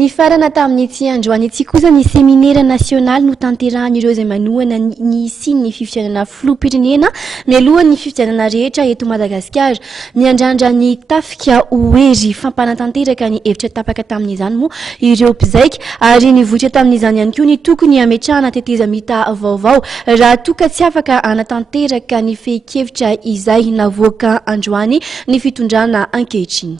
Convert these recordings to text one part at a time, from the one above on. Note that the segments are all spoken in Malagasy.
Nifarana tamin'ity Androany ity kosa ny seminaire nasionaly notanterahan'ireo izay manohana ny hisian'ny fifidianana filoham-pirenena mialohan'ny fifidianana rehetra eto Madagasikara. Miandrandra ny tafika hery mpanatanteraka ny hevitra tapaka tamin'izany moa ireo mpizaika, ary nivoatra tamin'izany ihany koa ny tokony ametrahana tetezamita vaovao raha toka tsy afaka anatanteraka ny fehi-kevitra izay navoaka Androany ny fitondrana ankehitriny.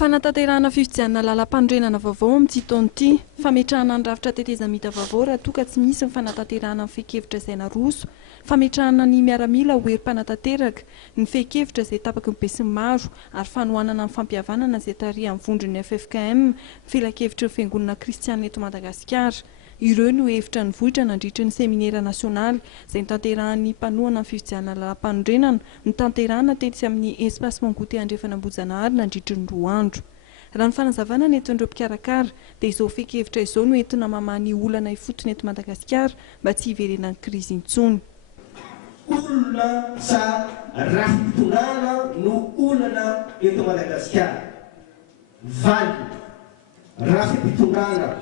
Fanatanterahana fifidianana lalampanorenana vaovao amin'ity taona ity, fametrahana ny rafitra tetezamita vaovao raha toka tsy misy ny fanatanterahana ny fehi-kevitra izay naroso, fametrahana ny miaramila hery mpanatanteraka, ny fehi-kevitra izay tapaka ny be sy ny maro, ary fanohanana ny fampihavanana izay tarihy amin'ny vondron'ny FFKM, fela-kevitra ny fiangonana kristianina eto Madagasikara. Ireo no hevitra ny vohitra nandritra ny seminera nasionaly izay nitanterahan'ny mpanohana ny fifidianana lalampanorenana, nitanterahana tetsy amin'ny espace mangote andrefanambojanahary nandritra ny 2 andro. Raha ny fanazavana nentin'ireo mpikarakara dia izao fehi-kevitra izao no entina mamany olana ifotony eto Madagasikara mba tsy hiverenany krizy intsony. Olona sa rafi-pitondrana no olana eto Madagasikara. Valy rafi-pitondrana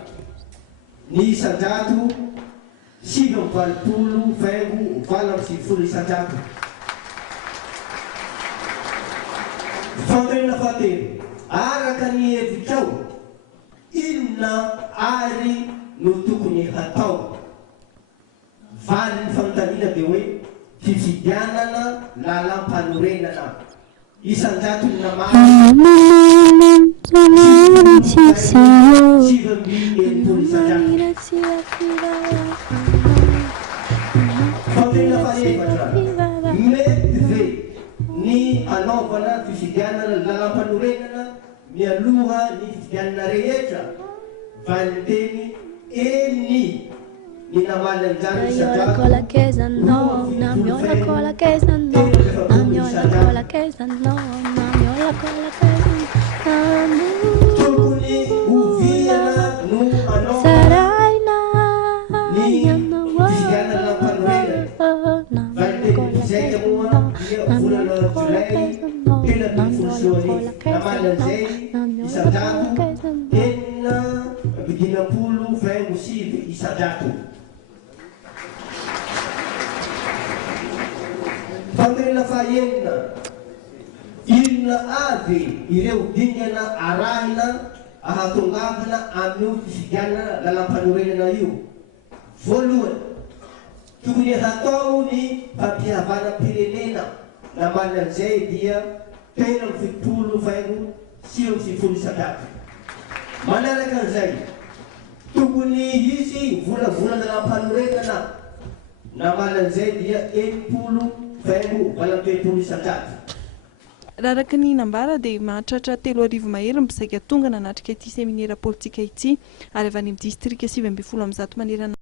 ny isan-jato 7 faingo 7 isan-jato. Fampirenena fahatelo, araka ny hevitrao, inona ary no tokony hatao? Valy ny fanontaniana dia hoe fifidianana lalampanorenana. Isan-jato ny namary 7,000 isan-jato. Fampirenena fahaefatra, mety ve ny anaovana fifidianana lalampanorenana mialoha ny fifidianana rehetra? Valinteny eny ny namaly an'izany isan-jato. Tokony hoviana no anaovana ny fifidianana lalampanorenana. Valinteny mpizaika moa dia volana Jolay 3 namaly an'izay isan-jato 8,20 isan-jato. Fampirenena fahaenina, inona avy ireo dingana arahina ahatongavana amin'io fifidianana lalampanorenana io? Voalohany, tokony hatao ny fampihavana-pirenena. Namaly an'izay dia 7,0 faingo 7 isan-jato. Manaraka an'izay, tokony hisy volavolana lalampanorenana. Namaly an'izay dia 8,0 faingo 20 isan-jato. Raha araka ny nambara dia mahatratra 3 arivo mahery mpizaika tonga nanatrika ity seminera politika ity, ary avy any amin'ny distrika 9 manerana